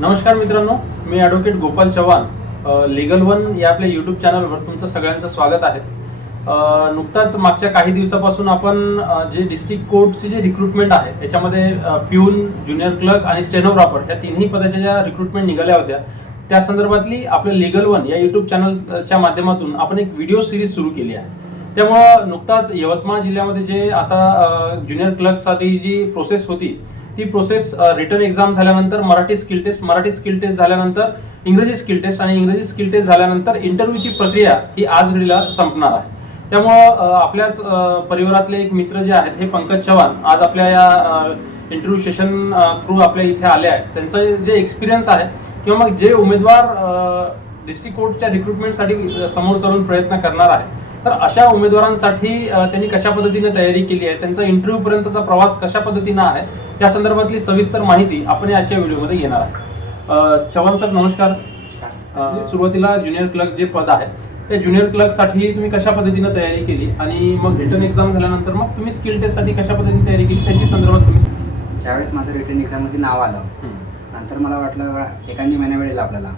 नमस्कार मित्रांनो मी advocate Gopal Chavan. Legal one या आपल्या यूट्यूब चॅनलवर तुमचं सगळ्यांचं स्वागत आहे. नुकताच मागच्या काही दिवसापासून आपण जे डिस्ट्रिक्ट कोर्टचे जे रिक्रुटमेंट आहे याच्यामध्ये प्यून ज्युनियर क्लर्क आणि स्टेनोग्राफर या तिन्ही पदाच्या ज्या रिक्रुटमेंट निघाल्या होत्या त्या संदर्भातली आपल्या लिगल वन या यूट्यूब चॅनलच्या माध्यमातून आपण एक व्हिडिओ सिरीज सुरू केली आहे. त्यामुळं नुकताच यवतमाळ जिल्ह्यामध्ये जे आता ज्युनियर क्लर्कसाठी जी प्रोसेस होती ती प्रोसेस रिटर्न एक्झाम झाल्यानंतर Marathi skill test Marathi skill test झाल्यानंतर इंग्रजी स्किल टेस्ट आणि इंग्रजी स्किल टेस्ट झाल्यानंतर इंटरव्ह्यूची प्रक्रिया ही आज घडीला संपणार आहे. त्यामुळं आपल्याच परिवारातले एक मित्र जे आहेत हे पंकज चव्हाण आज आपल्या या इंटरव्ह्यू सेशन थ्रू आपल्या इथे आले आहेत. त्यांचं जे एक्सपिरियन्स आहे किंवा मग जे उमेदवार डिस्ट्रिक्ट कोर्टच्या रिक्रुटमेंटसाठी समोर चालून प्रयत्न करणार आहे तर अशा उमेदवारांसाठी त्यांनी कशा पद्धतीने तयारी केली आहे त्यांचा इंटरव्ह्यू पर्यंतचा प्रवास कशा पद्धतीनं आहे त्या संदर्भातली सविस्तर माहिती आपण आजच्या व्हिडिओमध्ये घेणार आहे अ, चव्हाण सर नमस्कार. सुरुवातीला ज्युनियर क्लर्क जे पद आहे त्या ज्युनियर क्लर्कसाठी तुम्ही कशा पद्धतीनं तयारी केली? आणि मग रिटर्न एक्झाम झाल्यानंतर मग तुम्ही स्किल टेस्टसाठी कशा पद्धतीने तयारी केली? त्याची संदर्भात तुम्ही. ज्यावेळेस माझं रिटर्न एक्झाममध्ये नाव आलं नंतर मला वाटलं एखादी महिना वेळ येईल आपल्याला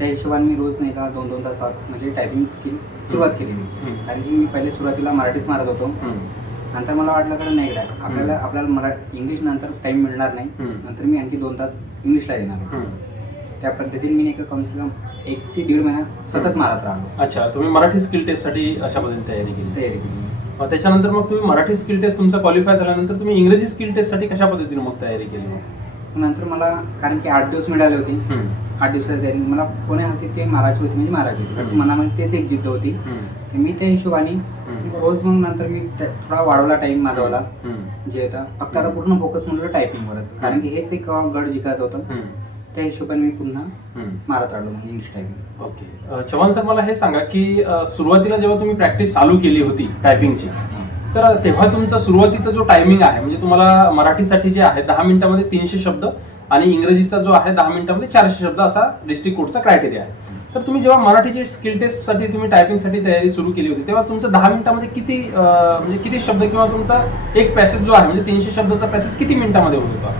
त्या हिशोबाने मी रोज नाही का दोन दोन तासात म्हणजे टायपिंग स्किल सुरुवात केली मी. कारण की मी पहिले सुरुवातीला मराठीच मारत होतो. नंतर मला वाटलं का नाही इकडे आपल्याला आपल्याला मराठी इंग्लिश नंतर टाइम मिळणार नाही. नंतर मी आणखी दोन तास इंग्लिशला येणार. त्या पद्धतीने मी नाही का कम से कम एक ते दीड महिना सतत मारत राहिलो. अच्छा तुम्ही मराठी स्किल टेस्टसाठी अशा पद्धतीने तयारी केली. तयारी केली त्याच्यानंतर मग तुम्ही मराठी स्किल टेस्ट तुमचा क्वालिफाय झाल्यानंतर तुम्ही इंग्रजी स्किल टेस्टसाठी कशा पद्धतीने मग तयारी केली नंतर मला कारण की आठ दिवस मिळाले होते. आठ दिवसाची तयारी मला कोणी हाती ते मारायची होती म्हणजे मारायची होती. मनामध्ये तेच एक जिद्द होती. तर मी त्या हिशोबाने. रोज मग नंतर मी थोडा वाढवला टाइम हम्म, जे होता फक्त आता पूर्ण फोकस म्हणलं टायपिंगवरच कारण की हेच एक गड जिंकायचं होतं. त्या हिशोबाने मी पुन्हा. मारत राहिलो मग English typing okay. Chavan sir मला हे सांगा की सुरुवातीला जेव्हा तुम्ही प्रॅक्टिस चालू केली होती टायपिंगची तर तेव्हा तुमचा सुरुवातीचा जो टायमिंग आहे म्हणजे तुम्हाला मराठीसाठी जे आहे दहा मिनिटामध्ये तीनशे शब्द आणि इंग्रजीचा जो आहे दहा मिनिटामध्ये चारशे शब्द असा डिस्ट्रिक्ट कोर्टचा क्रायटेरिया आहे. तर तुम्ही जेव्हा मराठीचे स्किल टेस्टसाठी तुम्ही टायपिंगसाठी तयारी सुरू केली होती तेव्हा तुमचं दहा मिनिटामध्ये किती म्हणजे किती शब्द किंवा तुमचा एक पॅसेज जो आहे म्हणजे तीनशे शब्दाचा पॅसेज किती मिनिटामध्ये होत होता?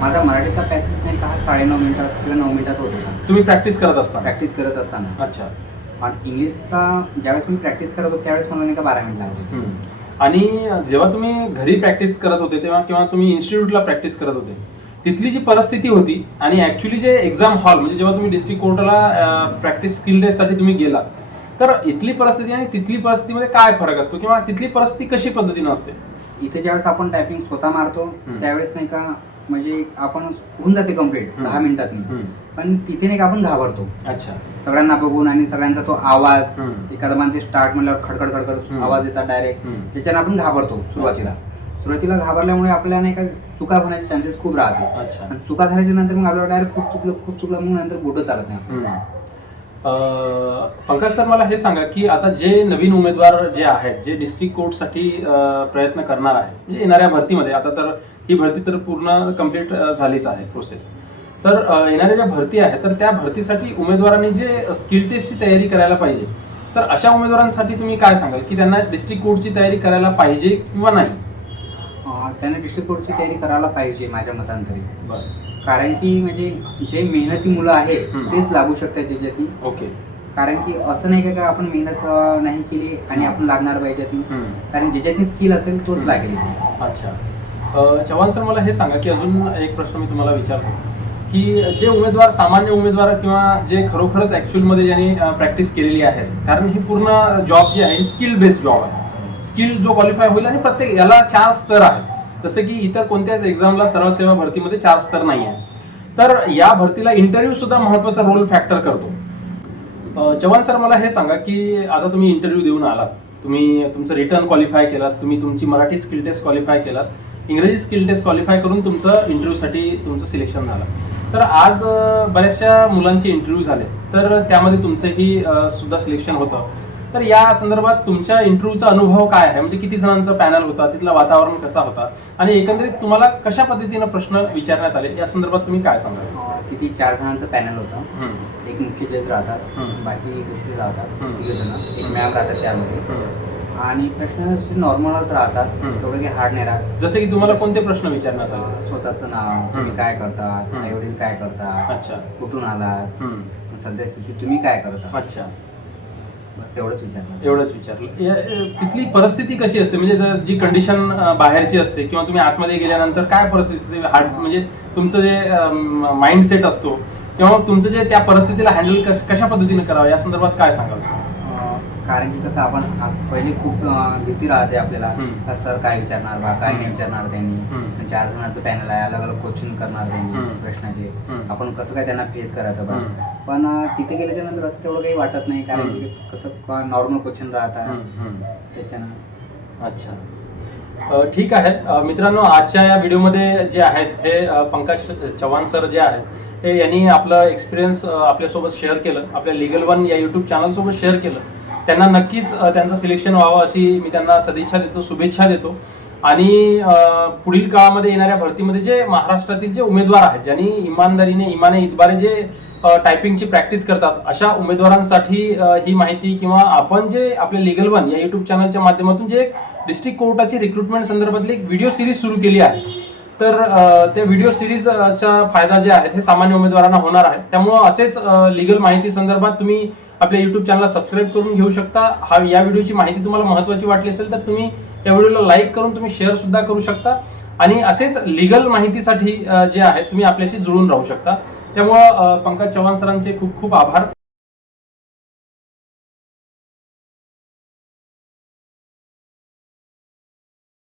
माझा मराठीचा पॅसेज नाही का हा साडेनऊ मिनिटात किंवा नऊ मिनिटात होत होता. तुम्ही प्रॅक्टिस करत असता प्रॅक्टिस करत असताना. अच्छा. आणि इंग्लिशचा ज्यावेळेस मी प्रॅक्टिस करत होतो त्यावेळेस मला नाही का बारा मिनिट लागत होते. आणि जेव्हा तुम्ही घरी प्रॅक्टिस करत होते तेव्हा किंवा तुम्ही इन्स्टिट्यूटला प्रॅक्टिस करत होते तिथली जी परिस्थिती होती आणि ऍक्च्युली जे एक्झाम हॉल म्हणजे जेव्हा तुम्ही डिस्ट्रिक्ट कोर्टला प्रॅक्टिस स्किल टेस्टसाठी तुम्ही गेला तर इथली परिस्थिती आणि तिथली परिस्थितीमध्ये काय फरक असतो किंवा तिथली परिस्थिती कशी पद्धतीनं असते इथे ज्यावेळेस आपण टायपिंग स्वतः मारतो. त्यावेळेस नाही का म्हणजे आपण होऊन जाते कंप्लीट. दहा मिनिटात. पण तिथे नाही का आपण घाबरतो अच्छा सगळ्यांना बघून आणि सगळ्यांचा तो आवाज हम्म. एखादा माणसे स्टार्ट म्हणल्यावर खडखड खडखड हम्म. आवाज येतात डायरेक्ट हम्म. त्याच्याने आपण घाबरतो सुरुवातीला सुरुवातीला घाबरल्यामुळे आपल्याला नाही का चुका होण्याचे चान्सेस खूप राहते अच्छा आणि चुका झाल्याच्यानंतर मग आपल्याला डायरेक्ट खूप चुकलं खूप चुकलं मग नंतर बोटं चालत नाही आपल्याला. हम्म. अं, पंकज सर मला हे सांगा की आता जे नवीन उमेदवार जे आहेत जे डिस्ट्रिक्ट कोर्टसाठी अं, प्रयत्न करणार आहे म्हणजे येणाऱ्या भरतीमध्ये आता तर ही भरती तर पूर्ण कंप्लीट झालीच आहे प्रोसेस तर येणाऱ्या ज्या भरती आहे तर त्या भरतीसाठी उमेदवारांनी जे स्किल टेस्टची तयारी करायला पाहिजे तर अशा उमेदवारांसाठी तुम्ही काय सांगाल? की त्यांना डिस्ट्रिक्ट कोर्टची तयारी करायला पाहिजे किंवा नाही? त्याने डिस्ट्रिक्ट कोर्टची तयारी करायला पाहिजे माझ्या मतांतरी. बरं. कारण की म्हणजे जे मेहनती मुलं आहेत. तेच लागू शकतात त्याच्यातनी ओके. कारण की असं नाही का आपण मेहनत नाही केली आणि आपण लागणार पाहिजे. कारण ज्याच्यातनी स्किल असेल तोच लागेल. अच्छा. चव्हाण सर मला हे सांगा की अजून एक प्रश्न मी तुम्हाला विचारतो. की जे उमेदवार सामान्य उमेदवार किंवा जे खरोखरच ॲक्च्युअलमध्ये ज्यांनी प्रॅक्टिस केलेली आहे कारण ही पूर्ण जॉब जी आहे स्किल बेस्ड जॉब आहे. स्किल जो क्वालिफाय होईल आणि प्रत्येक याला चार स्तर आहे जसं की इतर कोणत्याच एक्झामला सरळ सेवा भरतीमध्ये चार स्तर नाही आहे. तर या भरतीला इंटरव्ह्यू सुद्धा महत्त्वाचा रोल फॅक्टर करतो. चव्हाण सर मला हे सांगा की आता तुम्ही इंटरव्ह्यू देऊन आलात. तुम्ही तुमचं रिटर्न क्वालिफाय केलात. तुम्ही तुमची मराठी स्किल टेस्ट क्वालिफाय केलात. इंग्रजी स्किल टेस्ट क्वालिफाय करून तुमचं इंटरव्ह्यूसाठी तुमचं सिलेक्शन झालं. तर आज बऱ्याचशा मुलांचे इंटरव्ह्यू झाले. तर त्यामध्ये तुमचंही सुद्धा सिलेक्शन होतं. तर या संदर्भात तुमच्या इंटरव्ह्यूचा अनुभव काय आहे? म्हणजे किती जणांचा पॅनल होता? तिथलं वातावरण कसा होता? आणि एकंदरीत तुम्हाला कशा पद्धतीनं प्रश्न विचारण्यात आले? या संदर्भात तुम्ही काय सांगाल? किती चार जणांचं पॅनल होतं. एक मुख्य जज राहतात. बाकी दुसरे राहतात. हम्म. तिघ जण. एक मॅम राहतात त्यामध्ये. आणि प्रश्न नॉर्मलच राहतात. हम्म. तेवढे काही हार्ड नाही राहत. जसे की तुम्हाला कोणते प्रश्न विचारण्यात आले? अं, स्वतःचं नाव तुम्ही. काय करतात हम्म. आई वडील काय करतात अच्छा. कुठून आलात हम्म. सध्या स्थिती तुम्ही काय करता? अच्छा. बस एवढंच विचारणार एवढंच विचारलं. या- तिथली परिस्थिती कशी असते? म्हणजे जर जी कंडिशन बाहेरची असते किंवा तुम्ही आतमध्ये गेल्यानंतर काय परिस्थिती? असते हार्ड म्हणजे तुमचं जे माइंडसेट असतो किंवा मग तुमचं जे त्या परिस्थितीला हँडल कशा पद्धतीने करावं? या संदर्भात काय सांगाल? कारण की कसं आपण पहिले खूप भीती राहते आपल्याला. सर काय विचारणार बा? काय नाही. विचारणार त्यांनी? चार जणांचं पॅनल आहे अलग अलग क्वेश्चन करणार त्यांनी. प्रश्नाचे. आपण कसं काय त्यांना फेस करायचं बा. पण तिथे गेल्याच्यानंतर असं तेवढं काही वाटत नाही कारण. की कसं नॉर्मल क्वेश्चन राहतात. त्याच्यानं. अच्छा. ठीक आहे. मित्रांनो आजच्या या व्हिडिओमध्ये जे आहेत हे पंकज चव्हाण सर जे आहेत हे यांनी आपलं एक्सपिरियन्स आपल्यासोबत शेअर केलं. आपल्या लिगल वन या युट्यूब चॅनलसोबत शेअर केलं. त्यांना नक्कीच त्यांचं सिलेक्शन व्हावं अशी मी त्यांना सदिच्छा देतो शुभेच्छा देतो. आणि पुढील काळामध्ये येणाऱ्या भरतीमध्ये जे महाराष्ट्रातील जे उमेदवार आहेत ज्यांनी इमानदारीने इमाने इतबारे जे टायपिंगची प्रॅक्टिस करतात अशा उमेदवारांसाठी ही माहिती किंवा आपण जे आपले लिगल वन या युट्यूब चॅनलच्या माध्यमातून जे एक डिस्ट्रिक्ट कोर्टाची रिक्रुटमेंट संदर्भातली एक व्हिडिओ सिरीज सुरू केली आहे. तर त्या व्हिडिओ सिरीजचा फायदा जे आहे हे सामान्य उमेदवारांना होणार आहे. त्यामुळं असेच लिगल माहिती संदर्भात तुम्ही आपल्या युट्यूब चॅनलला सबस्क्राईब करून घेऊ शकता. हा या व्हिडिओची माहिती तुम्हाला महत्त्वाची वाटली असेल तर तुम्ही या व्हिडिओला लाईक करून तुम्ही शेअर सुद्धा करू शकता. आणि असेच लिगल माहितीसाठी जे आहे तुम्ही आपल्याशी जुळून राहू शकता. त्यामुळं पंकज चव्हाण सरांचे खूप खूप आभार.